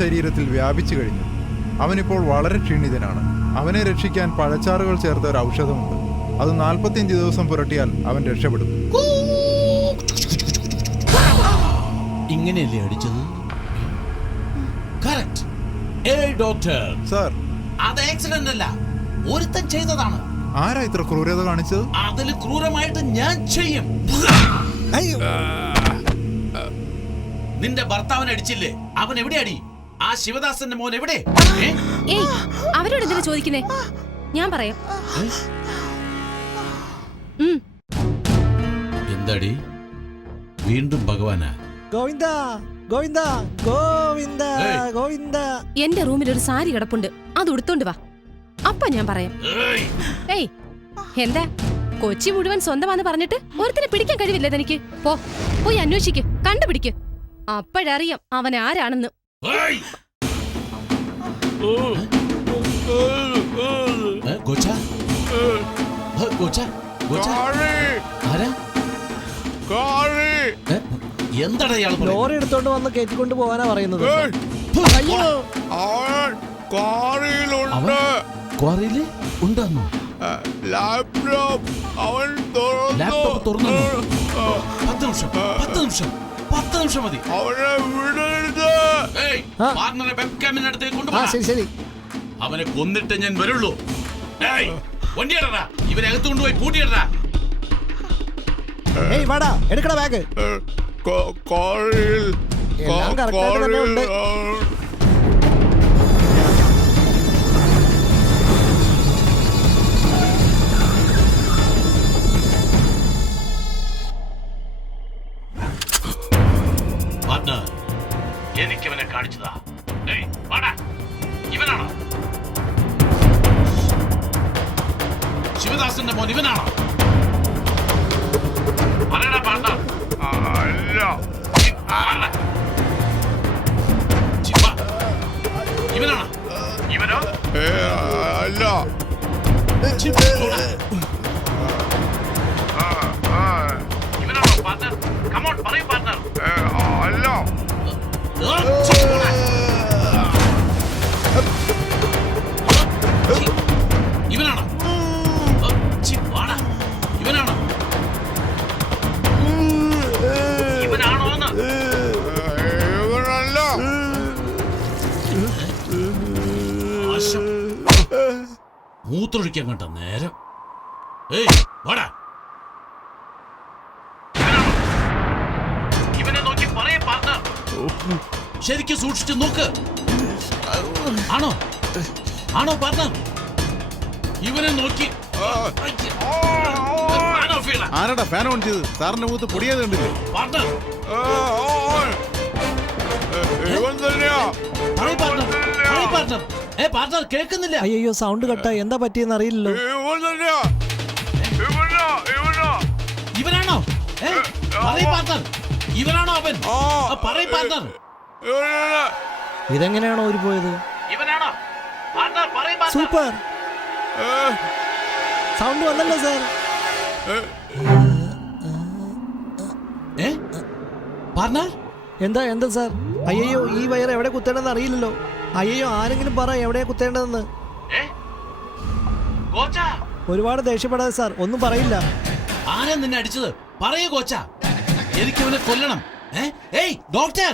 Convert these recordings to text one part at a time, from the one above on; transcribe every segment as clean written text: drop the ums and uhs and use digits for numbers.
ശരീരത്തിൽ വ്യാപിച്ചു കഴിഞ്ഞു. അവനിപ്പോൾ വളരെ ക്ഷീണിതനാണ്. അവനെ രക്ഷിക്കാൻ പഴച്ചാറുകൾ ചേർത്ത ഒരു ഔഷധമുണ്ട്. അത് 45 ദിവസം പുരട്ടിയാൽ അവൻ രക്ഷപ്പെടും. ഇങ്ങനെയല്ലേ അടിച്ചത്? കറക്റ്റ്. ഏയ് ഡോക്ടർ സാർ, അത് ആക്സിഡന്റ് അല്ല, ഒരുത്തൻ ചെയ്തതാണ്. ആരാ ഇത്ര ക്രൂരത കാണിച്ചത്? അതിൽ ക്രൂരമായിട്ട് ഞാൻ ചെയ്യും. നിന്റെ ഭർത്താവിനെ അടിച്ചില്ലേ? അവൻ എവിടെ അടി? ആ ശിവദാസന്റെ മോൻ എവിടെ? അവരോട് എന്തിനാ ചോദിക്കുന്നേ? ഞാൻ പറയാം. എന്താടി വീണ്ടും ഭഗവാനാ? ഗോവിന്ദ ഗോവിന്ദ ഗോവിന്ദ ഗോവിന്ദ. എന്റെ റൂമിൽ ഒരു സാരി കിടപ്പുണ്ട്, അത് ഉടുത്തോണ്ട് വാ, അപ്പ ഞാൻ പറയാം. ഏയ്, എന്താ കൊച്ചി മുഴുവൻ സ്വന്തമാന്ന് പറഞ്ഞിട്ട് ഒരുത്തിനെ പിടിക്കാൻ കഴിവില്ലേ തനിക്ക്? പോയി അന്വേഷിക്ക്, കണ്ടുപിടിക്ക്, അപ്പോഴറിയാം അവൻ ആരാണെന്ന്. എന്താടാ ലോറി എടുത്തോണ്ട് വന്ന് കയറ്റിക്കൊണ്ട് പോവാനാ പറയുന്നത്. ലാപ്ടോപ്പ് തുറന്നു. 10 നിമിഷം മതി. ശരി. അവനെ കൊന്നിട്ട് ഞാൻ വരുള്ളൂ. വണ്ടിയിടടാ, ഇവനെ അകത്ത് കൊണ്ടുപോയി പൂട്ടിയിടടാ. വാടാ, എടുക്കടാ ബാഗ്. എല്ലാം കറക്റ്റായിട്ട് തന്നെ ഉണ്ട്. എനിക്കവനെ കാണിച്ചതാ. ഇവനാണോ ശിവദാസന്റെ മോൻ? ഇവനാണോ? ഇവനാണോ? ഇവനോ? അല്ല. ഇവനാണോ പാർട്ണർ? കമോൺ പറയൂ പാർട്ണർ. അല്ല. ഇവനാണോ? ഇവനാണോ? ഇവനാണോന്ന്? ഇവനല്ല. മൂത്രൊഴിക്കാൻ കണ്ട നേരം. ഏയ് വാടാ. ഇവനെ നോക്കി പറയേ പാർട്ണർ. ശരിക്കും സൂക്ഷിച്ചു നോക്ക്. ആണോ പാർട്ണർ? ഇവനെ നോക്കി. ആരാടാ ഫാൻ ഓൺ ചെയ്ത്? സാറിന്റെ മുഖത്ത് പൊടിയത് കണ്ടില്ലേ? പാർട്ണർ പാർട്ണർ കേൾക്കുന്നില്ല. അയ്യോ, സൗണ്ട് കട്ടാ. എന്താ പറ്റിയെന്ന് അറിയില്ലല്ലോ. ഇവനാണോ? പാർട്ണർ ഇവനാണോ അവൻ? പറയ് പാർട്ണർ. ഇതെങ്ങനെയാണോ ഊരി പോയത്? ഇവനാണോ? പാർട്ണർ പറയ് പാർട്ണർ. സൂപ്പർ സൗണ്ട് വന്നല്ലോ സാർ. പാർട്ണർ എന്താ സാർ? അയ്യോ, ഈ വയർ എവിടെ കുത്തേണ്ടതെന്ന് അറിയില്ലല്ലോ. അയ്യോ, ആരെങ്കിലും പറ എവിടെയാ കുത്തേണ്ടതെന്ന്. ഒരുപാട് ദേഷ്യപ്പെടാതെ സാർ, ഒന്നും പറയില്ല. ആരാ നിന്നെ അടിച്ചത്? പറയൂ കോച്ച, എനിക്ക് അവനെ കൊല്ലണം. ഡോക്ടർ.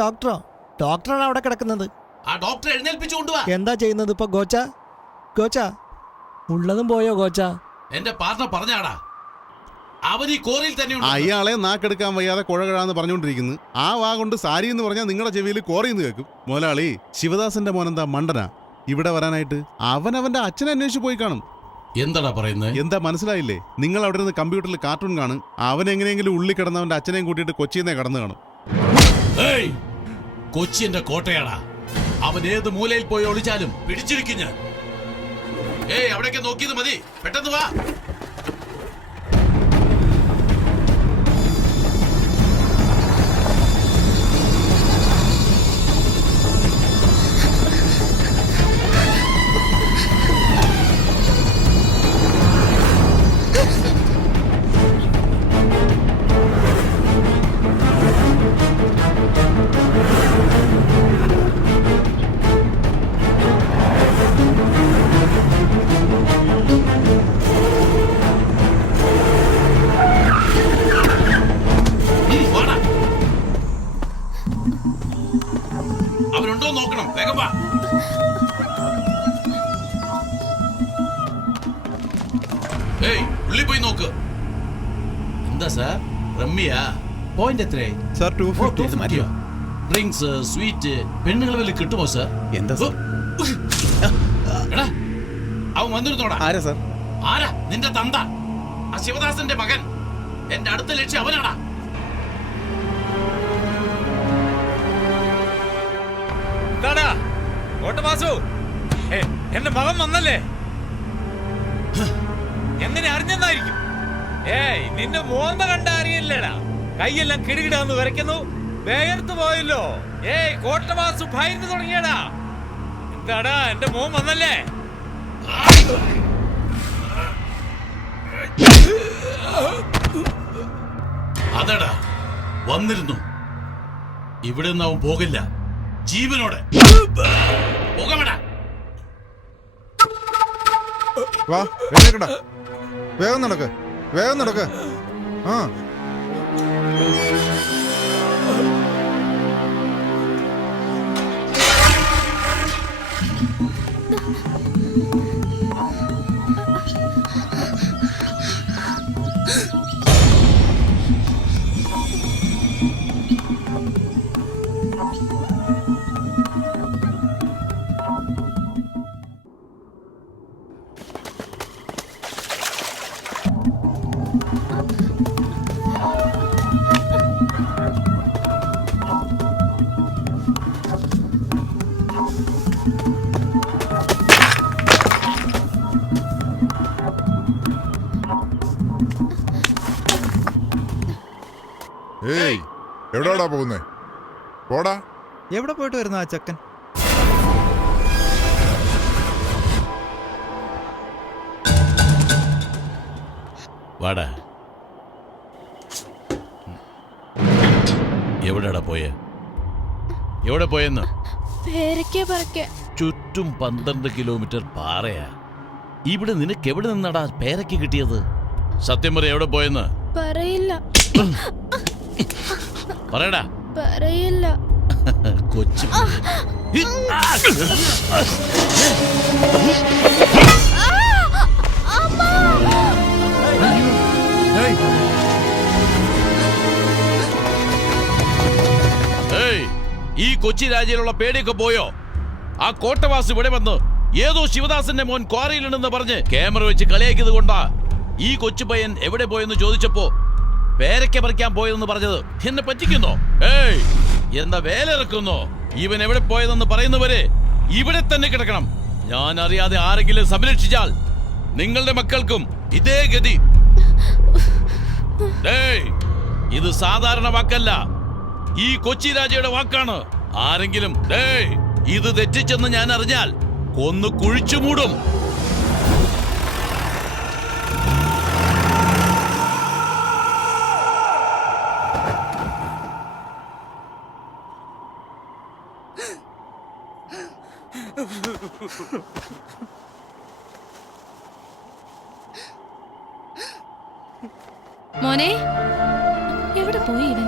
ഡോക്ടറോ? ഡോക്ടറാണ് അവിടെ കിടക്കുന്നത്. ആ ഡോക്ടറെ എഴുന്നേൽപ്പിച്ചു കൊണ്ടുവാ. എന്താ ചെയ്യുന്നത് ഇപ്പൊ ഗോച്ച? ഉള്ളതും പോയോ ഗോച്ച? എന്റെ പാർട്ണർ പറഞ്ഞാടാ, അവൻ ഈ കോറിയിൽ തന്നെ. അയാളെ നാക്കെടുക്കാൻ വയ്യാതെ കുഴകഴാന്ന് പറഞ്ഞുകൊണ്ടിരിക്കുന്നു. ആ വാ കൊണ്ട് സാരി എന്ന് പറഞ്ഞാൽ നിങ്ങളുടെ ചെവിയിൽ കോറിന്ന് കേൾക്കും. മുതലാളി, ശിവദാസന്റെ മോനെന്താ മണ്ടനാ ഇവിടെ വരാനായിട്ട്? അവന്റെ അച്ഛനെ അന്വേഷിച്ച് പോയി കാണും. എന്താടാ പറയുന്നത്? എന്താ മനസ്സിലായില്ലേ? നിങ്ങൾ അവിടെ നിന്ന് കമ്പ്യൂട്ടറിൽ കാർട്ടൂൺ കാണും. അവൻ എങ്ങനെയെങ്കിലും ഉള്ളി കിടന്നവന്റെ അച്ഛനെയും കൂട്ടിയിട്ട് കൊച്ചിയിൽ കടന്നു കാണും. കൊച്ചി എന്റെ കോട്ടയാടാ. അവൻ ഏത് മൂലയിൽ പോയി ഒളിച്ചാലും പിടിച്ചിരിക്കും ഞാൻ. അവിടേക്ക് നോക്കിയത് മതി, പെട്ടെന്ന് വാ. അവനുണ്ടോ നോക്കണം. വേഗം വാ. ഏയ്, ഉള്ളിൽ പോയി നോക്ക്. എന്താ സാർ, റമ്മിയാ? പോയിന്റ് എത്രയായി സാർ? 250. ഇത് മതിയോ? ഡ്രിങ്ക്സ്, സ്വീറ്റ്, പെണ്ണുങ്ങൾ വല്ല കിട്ടുമോ സാർ? എന്താ സാർ? എടാ, അവൻ വന്നിരുന്നോടാ. ആരാ സാർ? ആരാ? നിന്റെ തന്ത, ആ ശിവദാസന്റെ മകൻ. എന്റെ അടുത്ത ലക്ഷ്യം അവനാടാ. എന്താടാ ഓട്ടമാസു, എന്റെ മകൻ വന്നല്ലേ? എങ്ങനെ അറിഞ്ഞെന്നായിരിക്കും? ഏയ്, നിന്റെ മോന്ത കണ്ട അറിയില്ലടാ. കൈയെല്ലാം കിടുകിടാന്ന് വരയ്ക്കുന്നു, വേർത്ത് പോയല്ലോ. ഏയ്, കോട്ടമാസു ഭയന്ന് തുടങ്ങിയടാ. എന്താടാ, എന്റെ മോൻ വന്നല്ലേ? അതെടാ, വന്നിരുന്നു. ഇവിടെ നിന്ന് അവൻ പോകില്ല, ജീവനോടെ പോകാമടാ. വാ, എഴുന്നേക്കടാ. വേഗം നടക്ക്, വേഗം നടക്ക്. ആ, ഏയ്, എവിടെയാടാ പോകുന്നേ? പോടാ. എവിടെ പോയിട്ട് വരുന്ന ആ ചെക്കൻ? വാടാ. എവിടെടാ പോയെ? എവിടെ പോയെന്ന്? ചുറ്റും 12 കിലോമീറ്റർ പാറയാ. ഇവിടെ നിനക്ക് എവിടെ നിന്നാടാ പേരയ്ക്ക് കിട്ടിയത്? സത്യം പറ, എവിടെ പോയെന്ന്? പറയില്ല. പറയടാ. പറയില്ല. കൊച്ചു ഈ കൊച്ചി രാജ്യയിലുള്ള പേടിയൊക്കെ പോയോ? ആ കോട്ടവാസ് ഇവിടെ വന്ന് ഏതോ ശിവദാസന്റെ മോൻ ക്വാറിയിലുണ്ടെന്ന് പറഞ്ഞ് ക്യാമറ വെച്ച് കളിയാക്കിയത് കൊണ്ടാ ഈ കൊച്ചു പയ്യൻ എവിടെ പോയെന്ന് ചോദിച്ചപ്പോ പേരയ്ക്ക പറിക്കാൻ പോയതെന്ന് പറഞ്ഞത്. എന്നെ പറ്റിക്കുന്നോ? ഏയ്, എന്താ വേലിറക്കുന്നോ? ഇവൻ എവിടെ പോയതെന്ന് പറയുന്നവരെ ഇവിടെ തന്നെ കിടക്കണം. ഞാൻ അറിയാതെ ആരെങ്കിലും സംരക്ഷിച്ചാൽ നിങ്ങളുടെ മക്കൾക്കും ഇതേ ഗതി. ഏയ്, ഇത് സാധാരണ വാക്കല്ല, ഈ കൊച്ചി രാജയുടെ വാക്കാണ്. ആരെങ്കിലും ഇത് തെറ്റിച്ചെന്ന് ഞാൻ അറിഞ്ഞാൽ കൊന്നു കുഴിച്ചു മൂടും. മോനെ, എവിടെ പോയി ഇവൻ?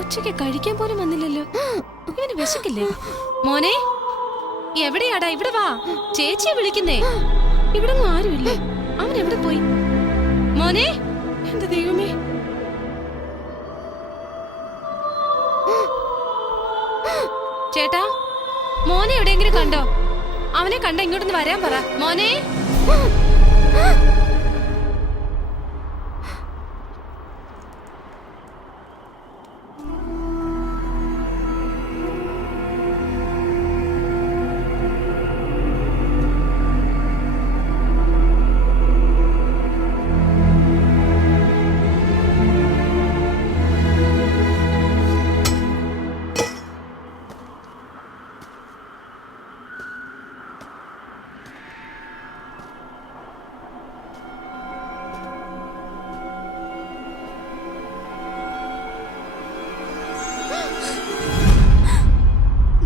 ഉച്ചയ്ക്ക് കഴിക്കാൻ പോലും വന്നില്ലല്ലോ. ഇവന് വിശക്കില്ലേ? മോനെ, എവിടെയാടാ? ഇവിടെ വാ, ചേച്ചിയെ വിളിക്കുന്നേ. ഇവിടെ ആരുമില്ലേ? അവൻ എവിടെ പോയി? മോനെ, എന്റെ ദൈവമേ. ചേട്ടാ, മോനെ എവിടെയെങ്കിലും കണ്ടോ? അവനെ കണ്ട ഇങ്ങോട്ടൊന്ന് വരാൻ പറ. മോനെ,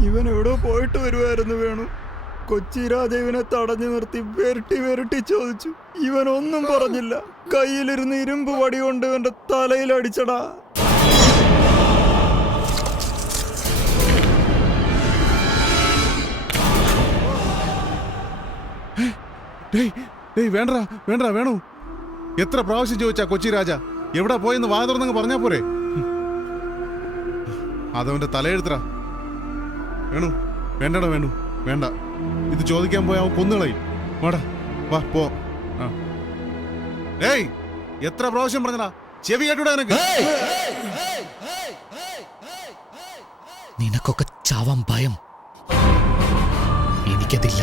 ഇവൻ എവിടെ പോയിട്ട് വരുമായിരുന്നു വേണു. കൊച്ചി രാജാവിനെ തടഞ്ഞു നിർത്തി വെരട്ടി ചോദിച്ചു. ഇവനൊന്നും പറഞ്ഞില്ല. കയ്യിലിരുന്ന് ഇരുമ്പ് വടി കൊണ്ട് ഇവന്റെ തലയിൽ അടിച്ചടാ. വേണ്ട വേണു. എത്ര പ്രാവശ്യം ചോദിച്ചാ കൊച്ചി രാജ എവിടെ പോയെന്ന് വാ തുറന്നങ്ങ് പറഞ്ഞാ പോരെ? അതവന്റെ തലയെഴുത്തറ. വേണു വേണ്ടടാ വേണു, വേണ്ട. ഇത് ചോദിക്കാൻ പോയാ അവൻ കൊന്നുകളയും. വാടാ വാ പോ. ഏയ് എത്ര പ്രാവശ്യം പറഞ്ഞടാ, ചെവി കേട്ടൂടാ നിനക്ക്? നിനക്കൊക്കെ ചാവാൻ ഭയം, എനിക്കതില്ല.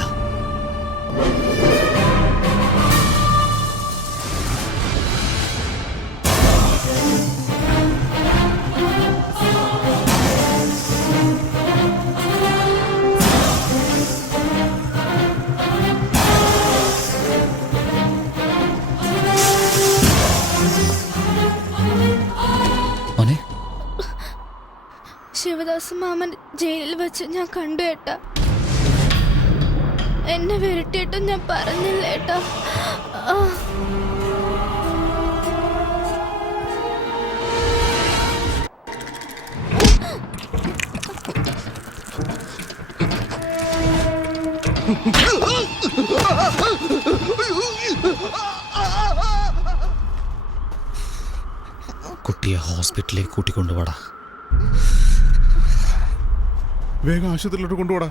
ശിവദാസ് മാമൻ ജയിലിൽ വെച്ച് ഞാൻ കണ്ടു ഏട്ടാ. എന്നെ വിരട്ടിയിട്ടും ഞാൻ പറഞ്ഞില്ല ഏട്ടാ. കുട്ടിയെ ഹോസ്പിറ്റലിലേക്ക് കൂട്ടിക്കൊണ്ടുപോടാ. വേഗം ആശുപത്രിയിലോട്ട് കൊണ്ടുപോടാ.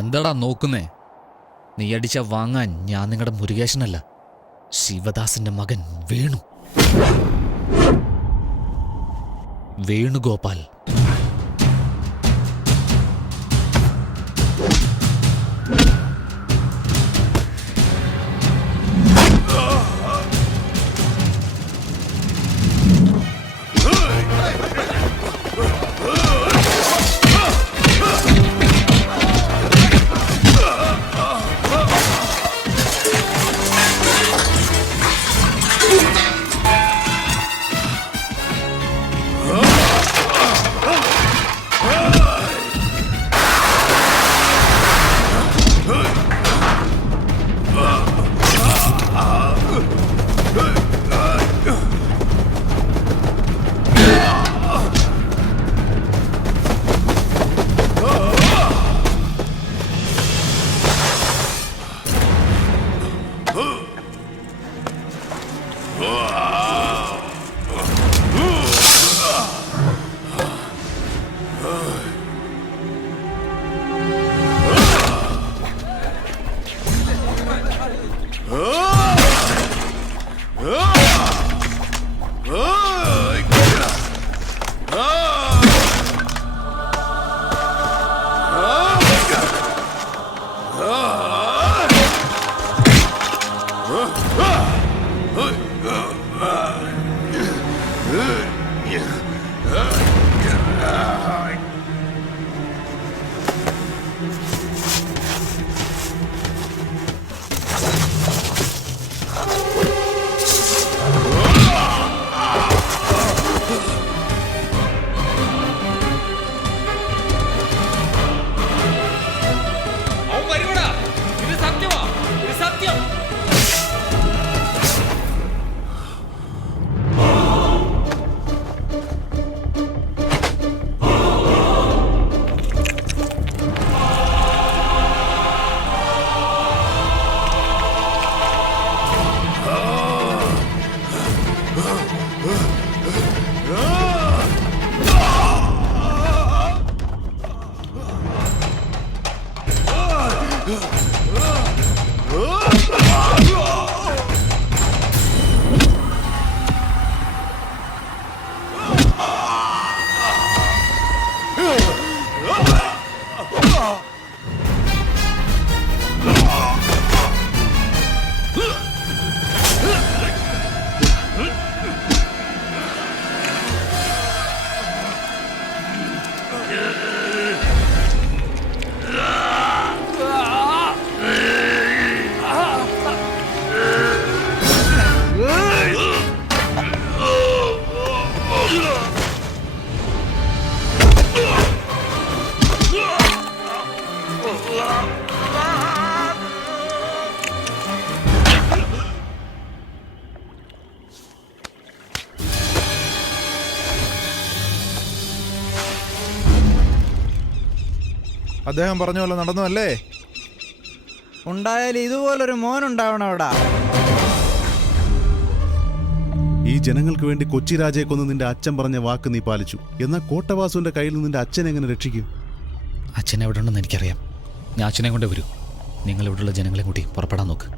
എന്താടാ നോക്കുന്നേ? നീ അടിച്ച വാങ്ങാൻ ഞാൻ നിങ്ങളുടെ മുരുകേശനല്ല, ശിവദാസിന്റെ മകൻ വേണു. വേണുഗോപാൽ. അദ്ദേഹം പറഞ്ഞ പോലെ നടന്നു അല്ലേ? ഉണ്ടായാലും ഇതുപോലൊരു മോൻ ഉണ്ടാവണോടാ. ഈ ജനങ്ങൾക്ക് വേണ്ടി കൊച്ചി രാജയെ കൊന്ന് നിന്റെ അച്ഛൻ പറഞ്ഞ വാക്ക് നീ പാലിച്ചു. എന്നാൽ കോട്ടവാസുവിന്റെ കയ്യിൽ നിന്ന് നിന്റെ അച്ഛനെ എങ്ങനെ രക്ഷിക്കും? അച്ഛൻ എവിടെ ഉണ്ടെന്ന് എനിക്കറിയാം. ഞാൻ അച്ഛനെ കൊണ്ട് വരൂ. നിങ്ങൾ ഇവിടെയുള്ള ജനങ്ങളെ കൂട്ടി പുറപ്പെടാൻ നോക്ക്.